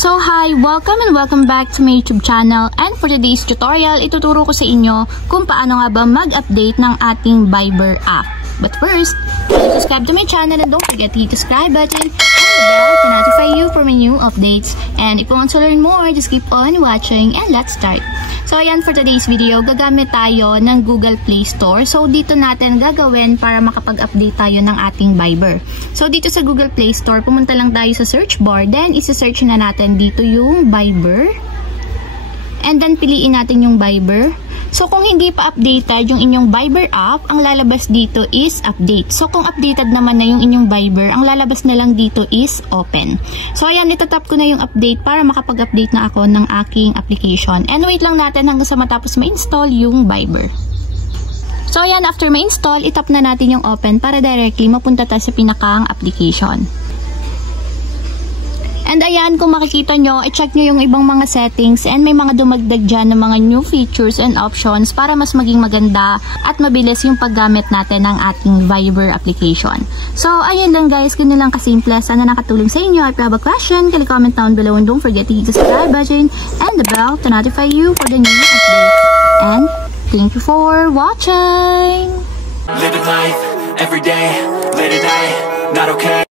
So hi! Welcome and welcome back to my YouTube channel, and for today's tutorial, ituturo ko sa inyo kung paano nga ba mag-update ng ating Viber app. But first, please subscribe to my channel and don't forget to hit the subscribe button and the bell to notify you for my new updates. And if you want to learn more, just keep on watching and let's start. So ayan, for today's video, gagamit tayo ng Google Play Store. So dito natin gagawin para makapag-update tayo ng ating Viber. So dito sa Google Play Store, pumunta lang tayo sa search bar, then isa-search na natin dito yung Viber. And then piliin natin yung Viber. So kung hindi pa updated yung inyong Viber app, ang lalabas dito is update. So kung updated naman na yung inyong Viber, ang lalabas na lang dito is open. So ayan, itatap ko na yung update para makapag-update na ako ng aking application. And wait lang natin hanggang sa matapos ma-install yung Viber. So ayan, after ma-install, itap na natin yung open para directly mapunta tayo sa pinakang application. And ayan, kung makikita nyo, i-check nyo yung ibang mga settings and may mga dumagdag dyan ng mga new features and options para mas maging maganda at mabilis yung paggamit natin ng ating Viber application. So, ayun lang guys, ganun lang kasimple. Sana nakatulong sa inyo. If you have a question, can you comment down below and don't forget to hit the subscribe button and the bell to notify you for the new updates. And thank you for watching! Living life, every day, late at night, not okay.